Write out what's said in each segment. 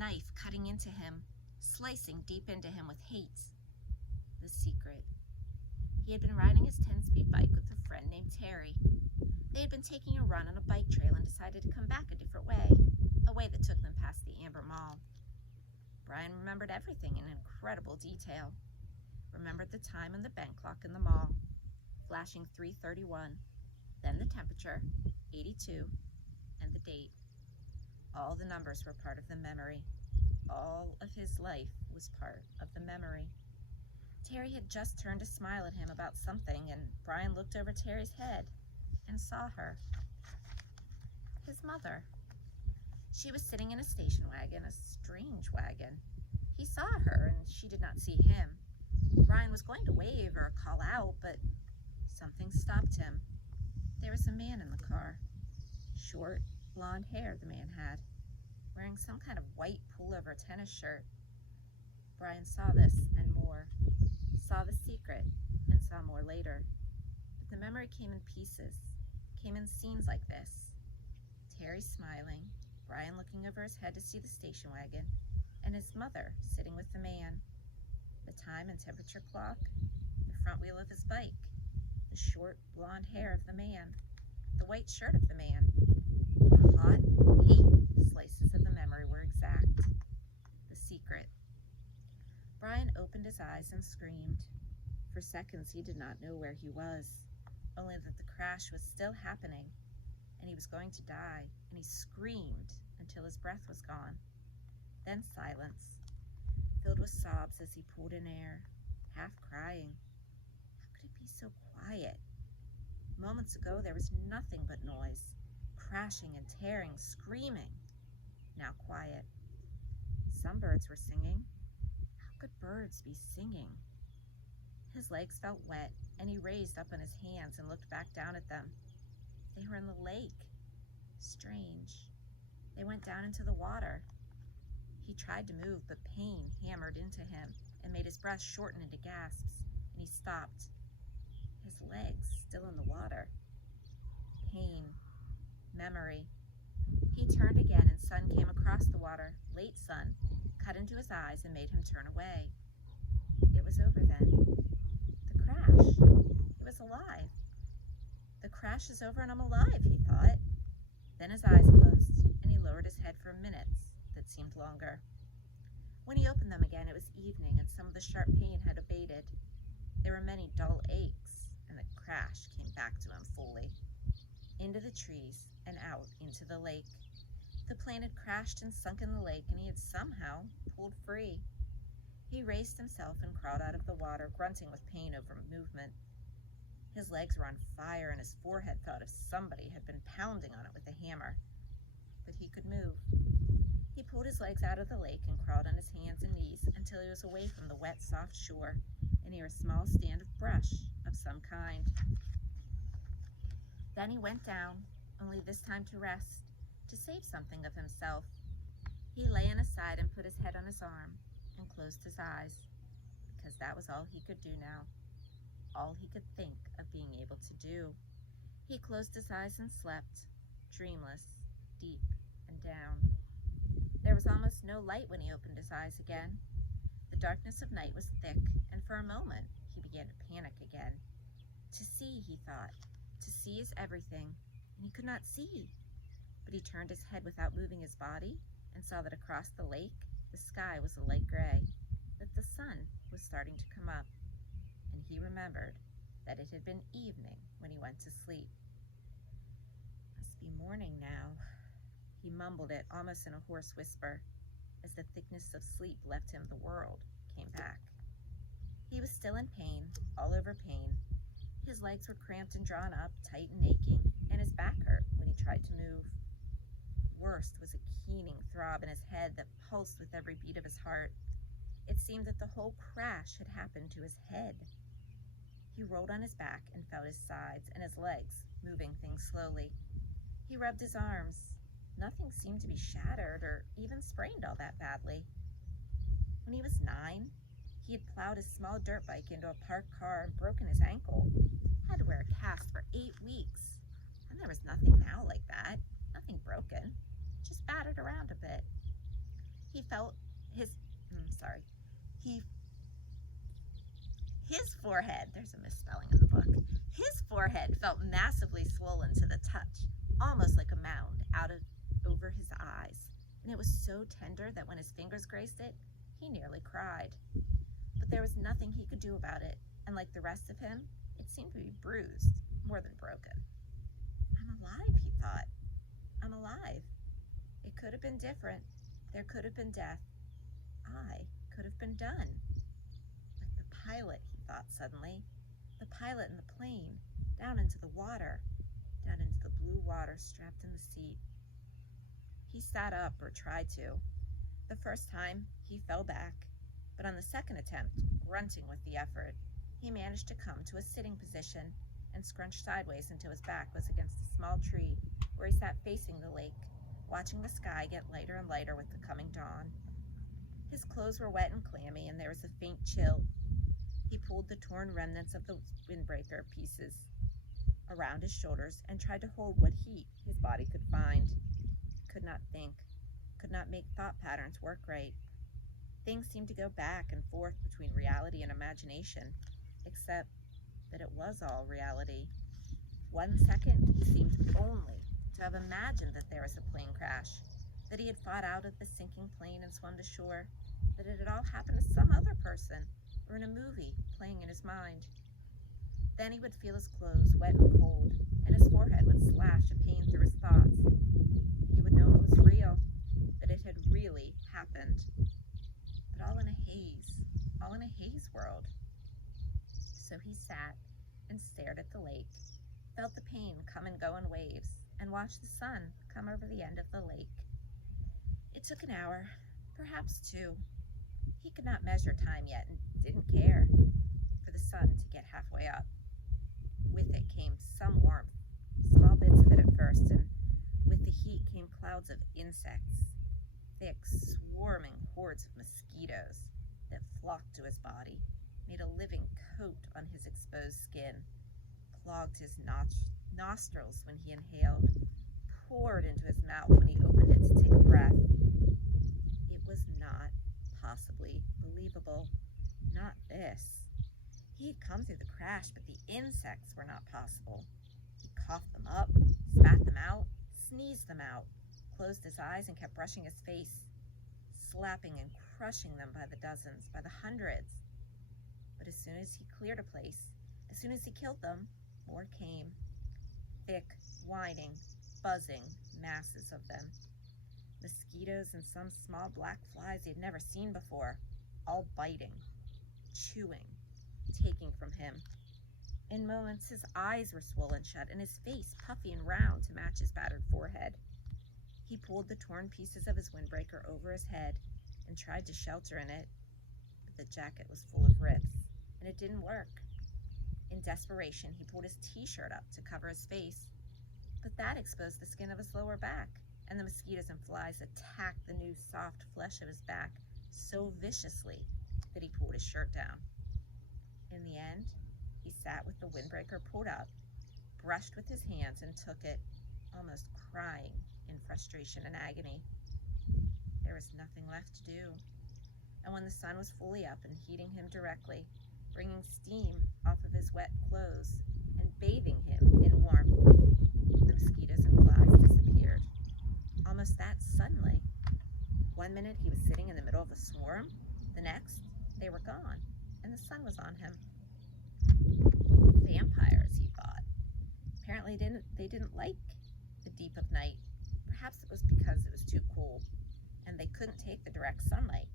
knife cutting into him, slicing deep into him with hate. The secret. He had been riding his 10-speed bike with a friend named Terry. They had been taking a run on a bike trail and decided to come back a different way, a way that took them past the Amber Mall. Brian remembered everything in incredible detail. Remembered the time on the bank clock in the mall, flashing 3:31, then the temperature, 82, and the date. All the numbers were part of the memory. All of his life was part of the memory. Terry had just turned to smile at him about something, and Brian looked over Terry's head and saw her. His mother. She was sitting in a station wagon, a strange wagon. He saw her, and she did not see him. Brian was going to wave or call out, but something stopped him. There was a man in the car. Short, blonde hair the man had, wearing some kind of white pullover tennis shirt. Brian saw this and more, saw the secret, and saw more later. But the memory came in pieces, came in scenes like this. Terry smiling, Brian looking over his head to see the station wagon, and his mother sitting with the man. The time and temperature clock, the front wheel of his bike, the short blonde hair of the man, the white shirt of the man. The hot 8 slices of the memory were exact. The secret. Brian opened his eyes and screamed. For seconds he did not know where he was, only that the crash was still happening, and he was going to die, and he screamed until his breath was gone. Then silence, filled with sobs as he pulled in air, half crying. How could it be so quiet? Moments ago there was nothing but noise, crashing and tearing, screaming. Now quiet. Some birds were singing. How could birds be singing? His legs felt wet, and he raised up on his hands and looked back down at them. They were in the lake. Strange. They went down into the water. He tried to move, but pain hammered into him and made his breath shorten into gasps, and he stopped. His legs still in the water. Pain. Memory. He turned again, and sun came across the water, late sun, cut into his eyes and made him turn away. It was over then. The crash. He was alive. The crash is over and I'm alive, he thought. Then his eyes closed, and he lowered his head for minutes that seemed longer. When he opened them again, it was evening, and some of the sharp pain had abated. There were many dull aches, and the crash came back to him fully. Into the trees and out into the lake. The plane had crashed and sunk in the lake, and he had somehow pulled free. He raised himself and crawled out of the water, grunting with pain over movement. His legs were on fire, and his forehead felt as if somebody had been pounding on it with a hammer. But he could move. He pulled his legs out of the lake and crawled on his hands and knees until he was away from the wet, soft shore and near a small stand of brush of some kind. Then he went down, only this time to rest, to save something of himself. He lay on his side and put his head on his arm and closed his eyes, because that was all he could do now, all he could think of being able to do. He closed his eyes and slept, dreamless, deep and down. There was almost no light when he opened his eyes again. The darkness of night was thick, and for a moment he began to panic again. To see, he thought. To see is everything, and he could not see. But he turned his head without moving his body and saw that across the lake, the sky was a light gray, that the sun was starting to come up. And he remembered that it had been evening when he went to sleep. Must be morning now. He mumbled it almost in a hoarse whisper, as the thickness of sleep left him. The world came back. He was still in pain, all over pain. His legs were cramped and drawn up, tight and aching, and his back hurt when he tried to move. Worst was a keening throb in his head that pulsed with every beat of his heart. It seemed that the whole crash had happened to his head. He rolled on his back and felt his sides and his legs moving things slowly. He rubbed his arms. Nothing seemed to be shattered or even sprained all that badly. When he was 9, he had plowed his small dirt bike into a parked car and broken his ankle. Had to wear a cast for 8 weeks. And there was nothing now like that. Nothing broken. Just battered around a bit. He He felt he his forehead, there's a misspelling in the book. His forehead felt massively swollen to the touch, almost like a mound over his eyes. And it was so tender that when his fingers grazed it, he nearly cried. But there was nothing he could do about it, and like the rest of him, it seemed to be bruised, more than broken. I'm alive, he thought. I'm alive. It could have been different. There could have been death. I could have been done. Like the pilot, he thought suddenly. The pilot in the plane, down into the water, down into the blue water strapped in the seat. He sat up, or tried to. The first time, he fell back, but on the second attempt, grunting with the effort, he managed to come to a sitting position and scrunched sideways until his back was against a small tree where he sat facing the lake, watching the sky get lighter and lighter with the coming dawn. His clothes were wet and clammy, and there was a faint chill. He pulled the torn remnants of the windbreaker pieces around his shoulders and tried to hold what heat his body could find. He could not think, could not make thought patterns work right. Things seemed to go back and forth between reality and imagination, except that it was all reality. 1 second, he seemed only to have imagined that there was a plane crash, that he had fought out of the sinking plane and swum to shore, that it had all happened to some other person, or in a movie playing in his mind. Then he would feel his clothes wet and cold, and his forehead would slash a pain through his thoughts. He would know it was real, that it had really happened, but all in a haze world. So he sat and stared at the lake, felt the pain come and go in waves, and watched the sun come over the end of the lake. It took an hour, perhaps 2. He could not measure time yet and didn't care for the sun to get halfway up. With it came some warmth, small bits of it at first, and with the heat came clouds of insects, thick, swarming hordes of mosquitoes that flocked to his body, made a living coat on his exposed skin, clogged his nostrils when he inhaled, poured into his mouth when he opened it to take a breath. It was not possibly believable. Not this. He had come through the crash, but the insects were not possible. He coughed them up, spat them out, sneezed them out, closed his eyes and kept brushing his face, slapping and crushing them by the dozens, by the hundreds. But as soon as he cleared a place, as soon as he killed them, more came. Thick, whining, buzzing masses of them. Mosquitoes and some small black flies he had never seen before, all biting, chewing, taking from him. In moments, his eyes were swollen shut and his face puffy and round to match his battered forehead. He pulled the torn pieces of his windbreaker over his head and tried to shelter in it, but the jacket was full of rips, and it didn't work. In desperation, he pulled his t-shirt up to cover his face, but that exposed the skin of his lower back, and the mosquitoes and flies attacked the new soft flesh of his back so viciously that he pulled his shirt down. In the end, he sat with the windbreaker pulled up, brushed with his hands, and took it, almost crying in frustration and agony. There was nothing left to do, and when the sun was fully up and heating him directly, bringing steam off of his wet clothes and bathing him in warmth, the mosquitoes and flies disappeared, almost that suddenly. 1 minute he was sitting in the middle of a swarm, the next they were gone, and the sun was on him. Vampires, he thought. Apparently they didn't like the deep of night. Perhaps it was because it was too cold, and they couldn't take the direct sunlight.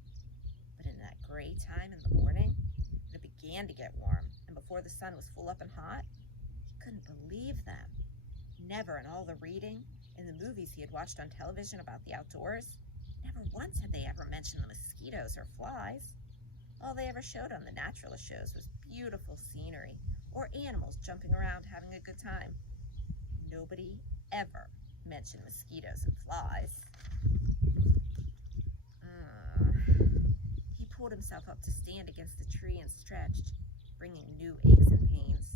But in that gray time in the morning, when it began to get warm, and before the sun was full up and hot, he couldn't believe them. Never in all the reading, in the movies he had watched on television about the outdoors, never once had they ever mentioned the mosquitoes or flies. All they ever showed on the naturalist shows was beautiful scenery or animals jumping around having a good time. Nobody ever mentioned mosquitoes and flies. He pulled himself up to stand against the tree and stretched, bringing new aches and pains.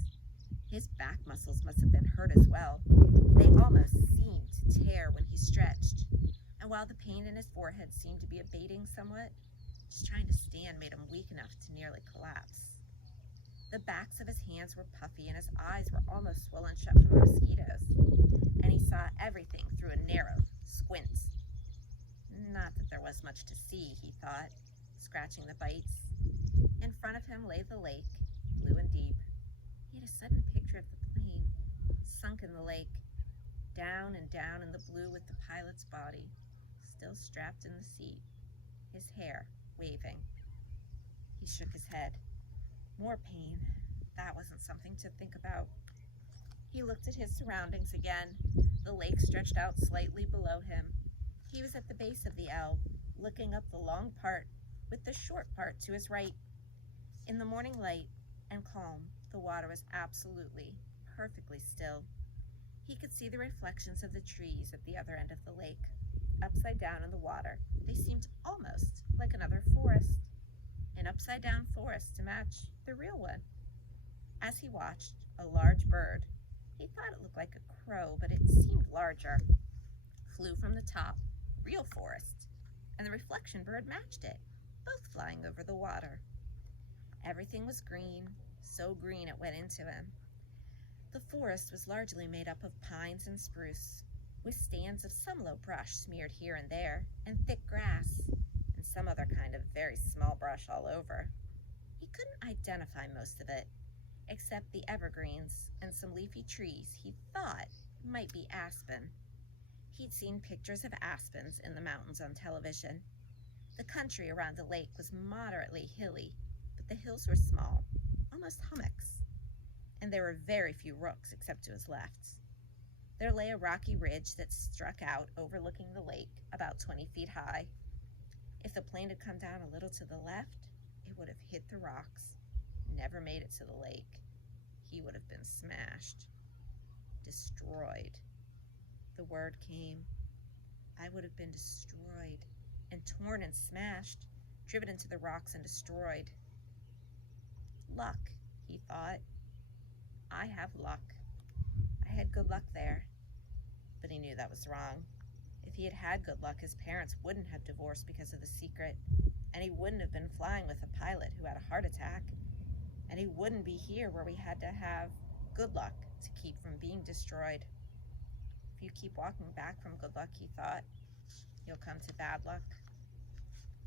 His back muscles must have been hurt as well. They almost seemed to tear when he stretched. And and while the pain in his forehead seemed to be abating somewhat, just trying to stand made him weak enough to nearly collapse. The backs of his hands were puffy and his eyes were almost swollen shut from the mosquitoes, and he saw everything through a narrow squint. Not that there was much to see, he thought, scratching the bites. In front of him lay the lake, blue and deep. He had a sudden picture of the plane, sunk in the lake, down and down in the blue with the pilot's body, still strapped in the seat, his hair waving. He shook his head. More pain. That wasn't something to think about. He looked at his surroundings again. The lake stretched out slightly below him. He was at the base of the L, looking up the long part with the short part to his right. In the morning light and calm, the water was absolutely, perfectly still. He could see the reflections of the trees at the other end of the lake. Upside down in the water, they seemed almost like another forest. An upside-down forest to match the real one. As he watched, a large bird, he thought it looked like a crow, but it seemed larger, flew from the top, real forest, and the reflection bird matched it, both flying over the water. Everything was green, so green it went into him. The forest was largely made up of pines and spruce, with stands of some low brush smeared here and there, and thick grass, and some other kind of very small brush all over. He couldn't identify most of it, except the evergreens and some leafy trees he thought might be aspen. He'd seen pictures of aspens in the mountains on television. The country around the lake was moderately hilly, but the hills were small, almost hummocks, and there were very few rooks except to his left. There lay a rocky ridge that struck out overlooking the lake about 20 feet high. If the plane had come down a little to the left, it would have hit the rocks, never made it to the lake. He would have been smashed, destroyed. The word came. I would have been destroyed and torn and smashed, driven into the rocks and destroyed. Luck, he thought. I have luck. I had good luck there. But he knew that was wrong. If he had had good luck, his parents wouldn't have divorced because of the secret, and he wouldn't have been flying with a pilot who had a heart attack, and he wouldn't be here where we had to have good luck to keep from being destroyed. If you keep walking back from good luck, he thought, you'll come to bad luck.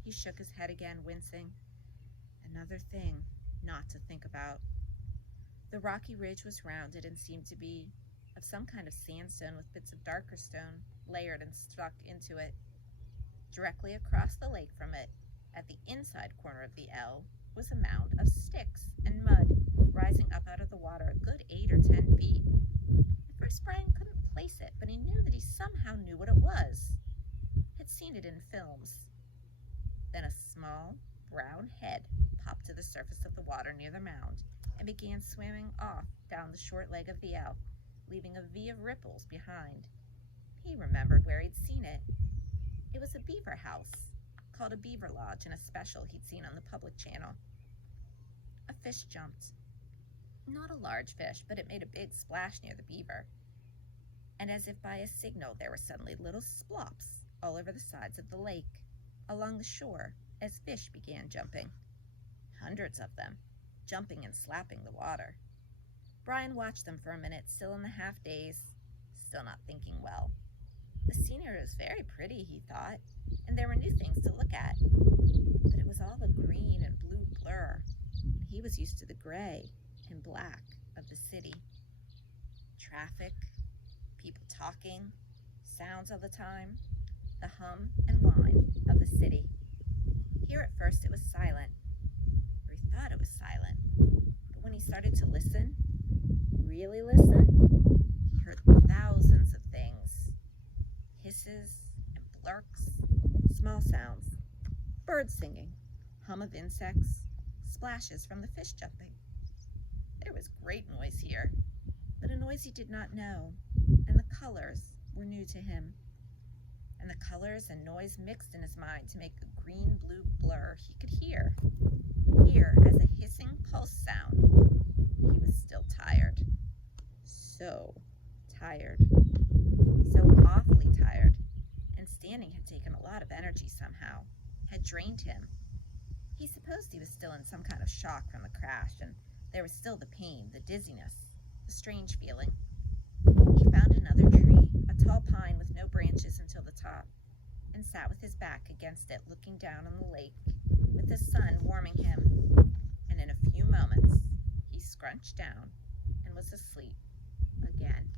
He shook his head again, wincing. Another thing not to think about. The rocky ridge was rounded and seemed to be of some kind of sandstone with bits of darker stone layered and stuck into it. Directly across the lake from it, at the inside corner of the L, was a mound of sticks and mud rising up out of the water a good 8 or 10 feet. At first Brian couldn't place it, but he knew that he somehow knew what it was. Had seen it in films. Then a small, brown head popped to the surface of the water near the mound and began swimming off down the short leg of the L, leaving a V of ripples behind. He remembered where he'd seen it. It was a beaver house, called a beaver lodge in a special he'd seen on the public channel. A fish jumped. Not a large fish, but it made a big splash near the beaver. And as if by a signal, there were suddenly little splops all over the sides of the lake, along the shore, as fish began jumping. Hundreds of them, jumping and slapping the water. Brian watched them for a minute, still in the half-daze, still not thinking well. The scenery was very pretty, he thought, and there were new things to look at. But it was all a green and blue blur, and he was used to the gray and black of the city. Traffic, people talking, sounds all the time, the hum and whine of the city. Here at first it was silent, or he thought it was silent, but when he started to listen, really listen, he heard thousands of things. Hisses and blurks, small sounds, birds singing, hum of insects, splashes from the fish jumping. There was great noise here, but a noise he did not know, and the colors were new to him. And the colors and noise mixed in his mind to make a green-blue blur he could hear as a hissing pulse sound. He was still tired. So tired. So awfully tired. And standing had taken energy somehow, had drained him. He supposed he was still in some kind of shock from the crash, and there was still the pain, the dizziness, the strange feeling. He found another tree, a tall pine with no branches until the top, and sat with his back against it, looking down on the lake, with the sun warming him, and in a few moments he scrunched down and was asleep again.